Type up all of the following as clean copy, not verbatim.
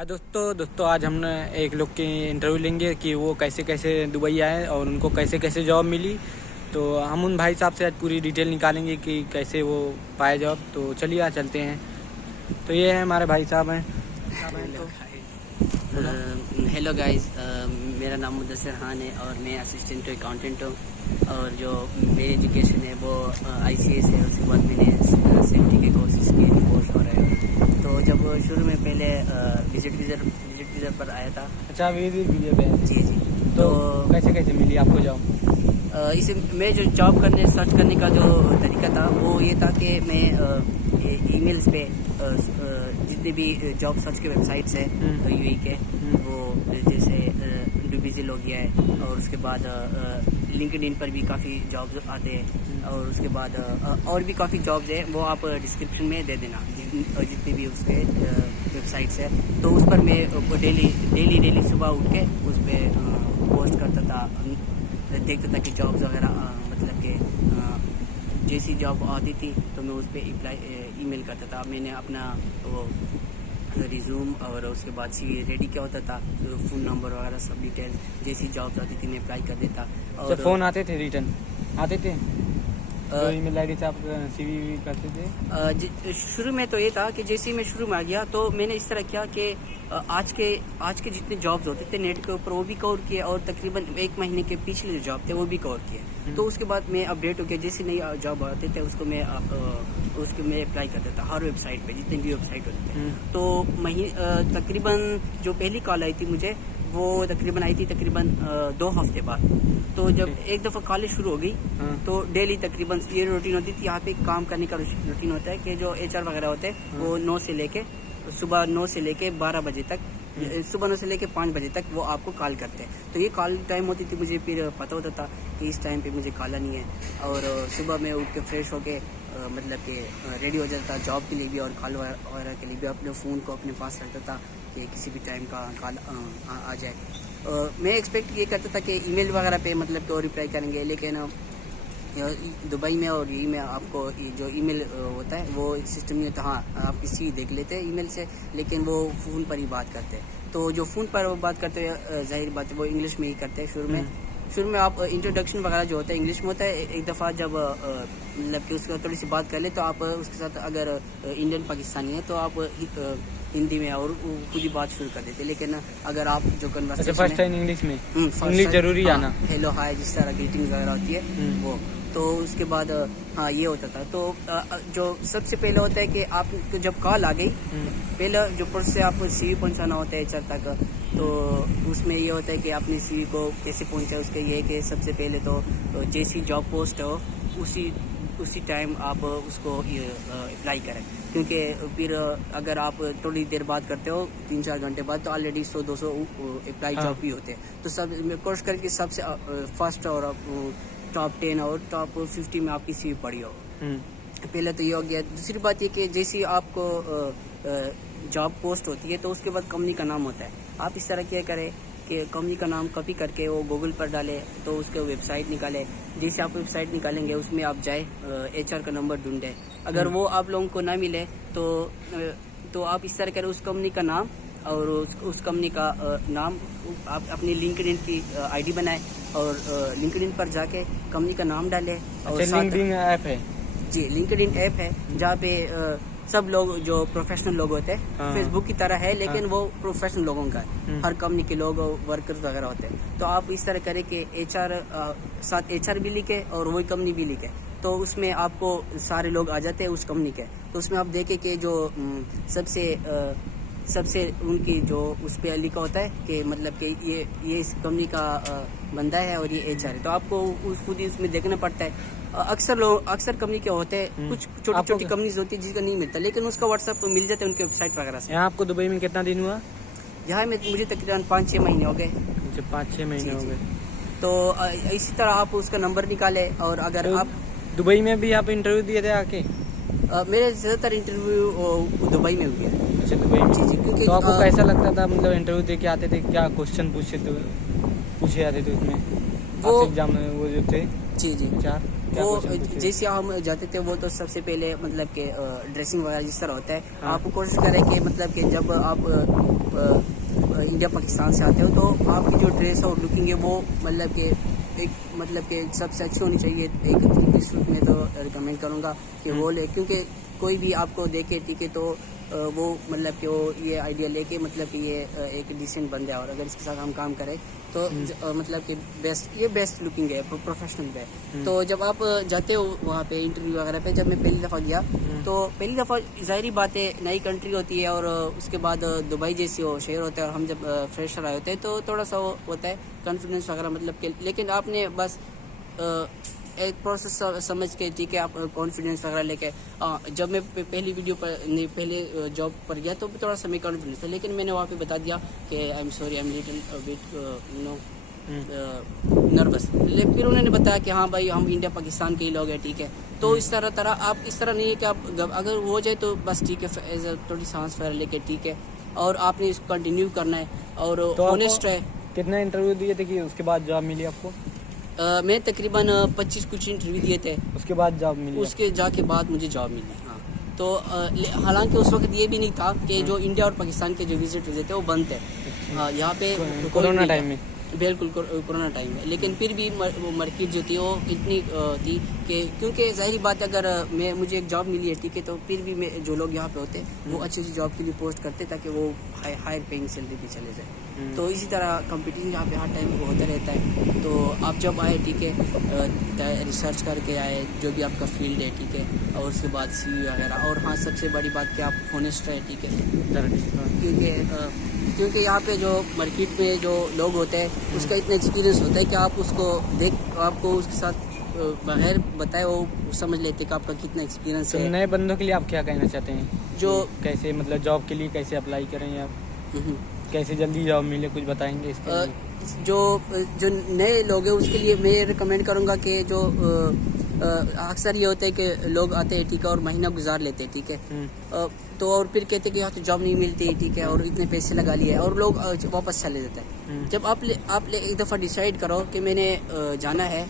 दोस्तों आज हम एक लोग की इंटरव्यू लेंगे कि वो कैसे कैसे दुबई आए और उनको कैसे कैसे जॉब मिली। तो हम उन भाई साहब से आज पूरी डिटेल निकालेंगे कि कैसे वो पाए जॉब। तो चलिए आज चलते हैं। तो ये है हमारे भाई साहब हैं। हेलो गाइस, मेरा नाम मुदस्सिर खान है और मैं असिस्टेंट अकाउंटेंट हूँ। और जो मेरी एजुकेशन है वो ICS है। उसके बाद मैंने सेफ्टी के कोर्सेज किए, कोर्स हो रहे हैं। तो जब शुरू में पहले विजिट वीज़ा पर आया था। अच्छा, विजिट वीज़ा पे हैं। जी। तो कैसे कैसे मिली आपको जॉब? इसे मैं जो जॉब सर्च करने का जो तरीका था वो ये था कि मैं ईमेल्स पे जितने भी जॉब सर्च के वेबसाइट्स है UAE के, वो जैसे डुबिजिल हो गया है, और उसके बाद लिंक्डइन पर भी काफ़ी जॉब्स आते हैं, और उसके बाद और भी काफ़ी जॉब्स है, वो आप डिस्क्रिप्शन में दे देना जितने भी उसके वेबसाइट्स है। तो उस पर मैं डेली सुबह उठ के उस पर पोस्ट करता था, देखता था कि जॉब्स वगैरह मतलब कि जैसी जॉब आती थी तो मैं उस पर ईमेल करता था। मैंने अपना वो रिज्यूम और उसके बाद CV रेडी किया होता था, तो फ़ोन नंबर वगैरह सब डिटेल्स, जैसी जॉब्स आती थी मैं अप्लाई कर देता। और फ़ोन आते थे, रिटर्न आते थे, तो ईमेल आईडी से आप CV करते थे? शुरू में तो ये था कि जैसे ही मैं शुरू में आ गया तो मैंने इस तरह किया कि आज के जितने जॉब्स होते थे नेट के ऊपर वो भी कवर किए, और तकरीबन 1 महीने के पिछले जो जॉब थे वो भी कवर किए। तो उसके बाद मैं अपडेट हो गया, जैसे नई जॉब आते थे उसको मैं अप्लाई करता था हर वेबसाइट पे, जितने भी वेबसाइट होते थे। तो तकरीबन जो पहली कॉल आई थी मुझे वो तकरीबन आई थी 2 हफ्ते बाद। तो जब एक दफ़ा कॉलेज शुरू हो गई तो डेली तकरीबन ये रूटीन होती थी। यहाँ पे काम करने का रूटीन होता है कि जो HR वगैरह होते हैं वो सुबह 9 से लेके 12 बजे तक, सुबह 9 से लेके 5 बजे तक वो आपको कॉल करते हैं। तो ये कॉल टाइम होती थी, मुझे फिर पता होता था कि इस टाइम पे मुझे कॉल नहीं है। और सुबह में उठ के फ्रेश होके मतलब कि रेडी हो जाता था जॉब के लिए भी और कॉल वगैरह के लिए भी। अपने फ़ोन को अपने पास रखता था कि किसी भी टाइम का कॉल आ जाए। मैं एक्सपेक्ट ये करता था कि ईमेल वगैरह पे मतलब कि वो रिप्लाई करेंगे, लेकिन दुबई में और यही में आपको जो ईमेल होता है वो सिस्टम नहीं होता। हाँ, आप किसी देख लेते हैं ईमेल से, लेकिन वो फ़ोन पर ही बात करते हैं। तो जो फ़ोन पर वो बात करते हैं जाहिर बात है वो इंग्लिश में ही करते हैं। शुरू में आप इंट्रोडक्शन वगैरह जो होता है इंग्लिश में होता है। एक दफ़ा जब मतलब कि उसका थोड़ी सी बात कर ले तो आप उसके साथ अगर इंडियन पाकिस्तानी है तो आप हिंदी में और खुद ही बात शुरू कर देते। लेकिन अगर आप जो कन्वर्सेशन फर्स्ट टाइम इंग्लिश में, इंग्लिश जरूरी आना, हेलो हाय जिस तरह ग्रीटिंग्स वगैरह होती है वो। तो उसके बाद हाँ ये होता था। तो जो सबसे पहले होता है कि आप जब कॉल आ गई, पहले जो प्रोसेस से आपको CV पहुंचाना होता है HR तक। तो उसमें ये होता है कि आपने CV को कैसे पहुंचा, उसके ये कि सबसे पहले तो जैसी जॉब पोस्ट हो उसी टाइम आप उसको अप्लाई करें, क्योंकि फिर अगर आप थोड़ी देर बाद करते हो 3-4 घंटे बाद तो ऑलरेडी 100-200 अप्लाई जॉब भी होते हैं। तो सब कोर्स करके सबसे फर्स्ट और टॉप 10 और टॉप 50 में आपकी CV पड़ी हो। पहले तो ये हो गया। दूसरी बात ये कि जैसी आपको जॉब पोस्ट होती है तो उसके बाद कंपनी का नाम होता है। आप इस तरह क्या करें कि कंपनी का नाम कॉपी करके वो गूगल पर डाले, तो उसके वेबसाइट निकाले। जैसे आप वेबसाइट निकालेंगे उसमें आप जाए HR का नंबर ढूंढे। अगर वो आप लोगों को ना मिले तो आप इस तरह करें उस कंपनी का नाम और उस कंपनी का नाम आप अपनी लिंक्डइन की ID बनाए और लिंक्डइन पर जाके कंपनी का नाम डाले। और लिंक्डइन ऐप है? जी, लिंक्डइन ऐप है जहाँ पे सब लोग जो प्रोफेशनल लोग होते हैं, फेसबुक की तरह है लेकिन वो प्रोफेशनल लोगों का है। हर कंपनी के लोग वर्कर्स वगैरह होते हैं। तो आप इस तरह करें कि साथ HR भी लिखे और वही कंपनी भी लिखे, तो उसमें आपको सारे लोग आ जाते हैं उस कंपनी के। तो उसमें आप देखें कि जो सबसे उनकी जो उस पर लिखा होता है कि मतलब कि ये इस कंपनी का बंदा है और ये HR है, तो आपको खुद ही उसमें देखना पड़ता है। अक्सर कंपनी के होते हैं, कुछ छोटी कंपनीज होती है जिसका नहीं मिलता, लेकिन उसका WhatsApp मिल जाता है उनके वेबसाइट वगैरह से। यहाँ आपको दुबई में कितना दिन हुआ? यहाँ में मुझे तकरीबन 5-6 महीने हो गए। 5-6 महीने हो गए। तो इसी तरह आप उसका नंबर निकाले। और अगर आप दुबई में भी आप इंटरव्यू दिए थे आके? मेरे ज़्यादातर इंटरव्यू दुबई में हुए हैं। अच्छा, दुबई में। जी, क्योंकि तो आपको कैसा लगता था, मतलब इंटरव्यू दे के आते थे, क्या क्वेश्चन पूछे जाते थे उसमें? वो एग्जाम वो जो थे जी 4 क्या वो क्वेश्चन पूछे? जैसे हम जाते थे वो तो सबसे पहले मतलब कि ड्रेसिंग वगैरह जिस तरह होता है, हाँ। आप कोशिश करें कि मतलब कि जब आप इंडिया पाकिस्तान से आते हो तो आपकी जो ड्रेस और लुकिंग है वो मतलब कि एक मतलब कि सबसे अच्छी होनी चाहिए। एक 3 सूट में तो रिकमेंड करूँगा कि वो ले, क्योंकि कोई भी आपको देखे ठीक है तो वो मतलब कि वो ये आइडिया लेके मतलब कि ये एक डिसेंट बंदा है और अगर इसके साथ हम काम करें तो मतलब कि बेस्ट लुकिंग है, प्रोफेशनल है। तो जब आप जाते हो वहाँ पे इंटरव्यू वगैरह पे, जब मैं पहली दफ़ा गया तो पहली दफ़ा ज़ाहिरी बात है नई कंट्री होती है और उसके बाद दुबई जैसी वो शहर होता है और हम जब फ्रेशर आए होते हैं तो थोड़ा सा वो होता है कॉन्फिडेंस वगैरह मतलब कि, लेकिन आपने बस एक प्रोसेस समझ के ठीक है आप कॉन्फिडेंस वगैरह लेके जब मैं पहली वीडियो पर नहीं पहले जॉब पर गया तो थोड़ा सा मैं कॉन्फिडेंस था, लेकिन मैंने वहाँ पे बता दिया कि I am sorry, I am little bit no nervous. फिर उन्होंने बताया कि हाँ भाई हम इंडिया पाकिस्तान के ही लोग हैं ठीक है। तो इस तरह आप इस तरह नहीं है कि आप अगर हो जाए तो बस ठीक है, एज थोड़ी सांस वगैरह लेके ठीक है, और आपने इसको कंटिन्यू करना है और तो ऑनेस्ट है। कितना इंटरव्यू दिए थे कि उसके बाद जॉब मिली आपको? मैं तकरीबन 25 कुछ इंटरव्यू दिए थे, उसके बाद जॉब मिली? उसके जाके बाद मुझे जॉब मिली। हाँ तो हालांकि उस वक्त ये भी नहीं था कि जो इंडिया और पाकिस्तान के जो विजिट थे वो बंद थे। हाँ यहाँ पे कोरोना टाइम में? बिल्कुल कोरोना टाइम में, लेकिन फिर भी वो मार्केट जो थी वो इतनी थी कि क्योंकि जाहिर बात है अगर मुझे एक जॉब मिली है ठीक है तो फिर भी मैं जो लोग यहाँ पे होते वो अच्छी जॉब के लिए पोस्ट करते ताकि वो हायर पेइंग सैलरी पे चले जाए। तो इसी तरह कंपटीशन यहाँ पे हर टाइम होता रहता है। तो आप जब आए ठीक है रिसर्च करके आए जो भी आपका फील्ड है ठीक है, और उसके बाद CV वगैरह, और हाँ सबसे बड़ी बात कि आप होनेस्ट रहे ठीक है, क्योंकि यहाँ पे जो मार्केट में जो लोग होते हैं उसका इतना एक्सपीरियंस होता है कि आप उसको आपको उसके साथ बगैर बताए वो समझ लेते कि आपका कितना एक्सपीरियंस है। नए बंदों के लिए आप क्या कहना चाहते हैं? जो कैसे मतलब जॉब के लिए कैसे अप्लाई करें या कैसे जल्दी जॉब मिले, कुछ बताएंगे इसके लिए? जो नए लोग हैं उसके लिए मैं रिकमेंड करूँगा कि जो अक्सर ये होता है कि लोग आते हैं ठीक है और महीना गुजार लेते हैं ठीक है, तो और फिर कहते हैं कि यहाँ तो जॉब नहीं मिलती ठीक है और इतने पैसे लगा लिए और लोग वापस चले जाते हैं। जब आप एक दफ़ा डिसाइड करो कि मैंने जाना है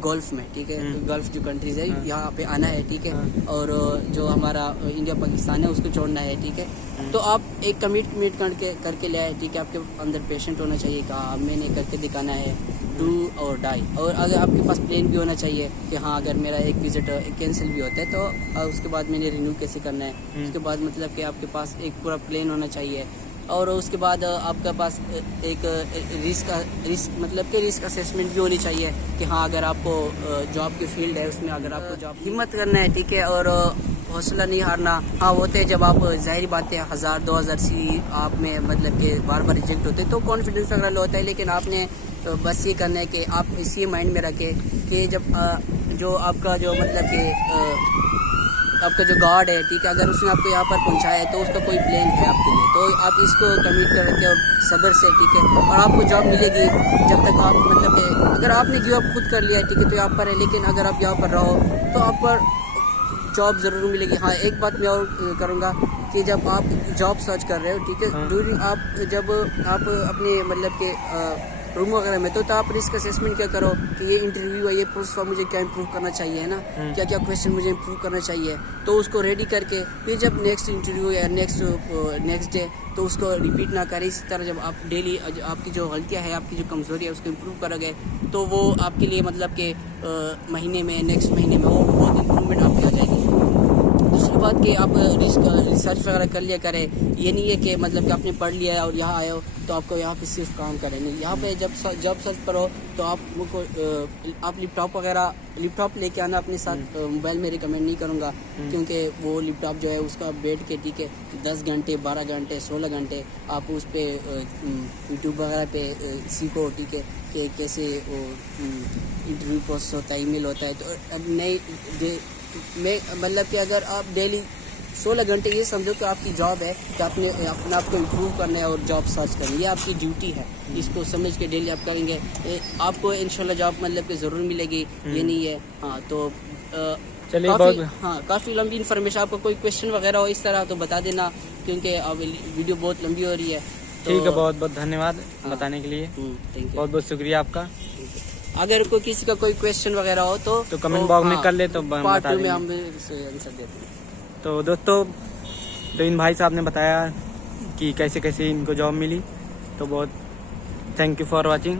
गल्फ में ठीक है, गल्फ जो कंट्रीज है यहाँ पे आना है ठीक है, और जो हमारा इंडिया पाकिस्तान है उसको छोड़ना है ठीक है, तो आप एक कमिटमेंट करके ले आए ठीक है। आपके अंदर पेशेंट होना चाहिए कि हाँ मैंने करके दिखाना है, डू और डाई, और अगर आपके पास प्लान भी होना चाहिए कि हाँ अगर मेरा एक विजिट कैंसिल भी होता है तो उसके बाद मैंने रिन्यू कैसे करना है, उसके बाद मतलब कि आपके पास एक पूरा प्लान होना चाहिए, और उसके बाद आपके पास एक रिस्क मतलब कि रिस्क असेसमेंट भी होनी चाहिए कि हाँ अगर आपको जॉब की फील्ड है उसमें अगर आपको जॉब हिम्मत करना है ठीक है और हौसला नहीं हारना। हाँ होते हैं जब आप जाहिर बात है 1000-2000 सी आप में मतलब कि बार बार रिजेक्ट होते हैं तो कॉन्फिडेंस वगैरह होता है, लेकिन आपने बस ये करना है कि आप इसी माइंड में रखें कि जब जो आपका जो मतलब कि आपका जो गार्ड है ठीक है अगर उसने आपको यहाँ पर पहुँचाया है तो उसका कोई प्लान है आपके लिए, तो आप इसको कमिट कर रखें और सब्र से ठीक है, और आपको जॉब मिलेगी जब तक आप मतलब कि अगर आपने गिव अप खुद कर लिया है ठीक है तो यहाँ पर है, लेकिन अगर आप यहाँ पर रहो तो आप पर जॉब ज़रूर मिलेगी। हाँ एक बात मैं और करूँगा कि जब आप जॉब सर्च कर रहे हो ठीक है, ड्यूरिंग आप जब आप अपने मतलब के रूम वगैरह में तो आप रिस्क असेसमेंट क्या करो कि ये इंटरव्यू है, ये प्रोसेस मुझे क्या इंप्रूव करना चाहिए है ना, क्या क्या क्वेश्चन मुझे इंप्रूव करना चाहिए, तो उसको रेडी करके फिर जब नेक्स्ट इंटरव्यू या नेक्स्ट डे तो उसको रिपीट ना करें। इसी तरह जब आप डेली आपकी जो गलतियाँ है आपकी जो कमज़ोरी है उसको इम्प्रूव करोगे तो वो आपके लिए मतलब कि महीने में नेक्स्ट महीने में वो बहुत इम्प्रूवमेंट आपकी आ जाएगी। दूसरी बात कि आप रिसर्च वगैरह कर लिया करें, ये नहीं है कि मतलब कि आपने पढ़ लिया और यहाँ आए हो तो आपको यहाँ पे सिर्फ काम करें, नहीं यहाँ पे जब जॉब सर्च करो तो आप लैपटॉप लेके आना अपने साथ, मोबाइल में रिकमेंड नहीं करूँगा क्योंकि वो लैपटॉप जो है उसका बैठ के ठीक है 10 घंटे 12 घंटे 16 घंटे आप उस पर यूट्यूब वगैरह पे सीखो ठीक है कि कैसे वो इंटरव्यू प्रोसेस होता है, ईमेल होता है। तो अब मैं मतलब कि अगर आप डेली 16 घंटे ये समझो कि आपकी जॉब है कि आपने अपने आप को इम्प्रूव करना है और जॉब सर्च करनी है, ये आपकी ड्यूटी है, इसको समझ के डेली आप करेंगे आपको इंशाल्लाह जॉब मतलब कि ज़रूर मिलेगी, ये नहीं है। हाँ तो चलिए काफ़ी लंबी इन्फॉर्मेशन, आपको कोई क्वेश्चन वगैरह हो इस तरह तो बता देना क्योंकि अब वीडियो बहुत लंबी हो रही है। ठीक है, बहुत बहुत धन्यवाद बताने के लिए, थैंक यू, बहुत बहुत शुक्रिया आपका। अगर कोई किसी का कोई क्वेश्चन वगैरह हो तो कमेंट बॉक्स में कर ले तो पार्ट बता 2 में हम देंगे। आंसर देते हैं। तो दोस्तों, तो इन भाई साहब ने बताया कि कैसे कैसे इनको जॉब मिली, तो बहुत थैंक यू फॉर वॉचिंग।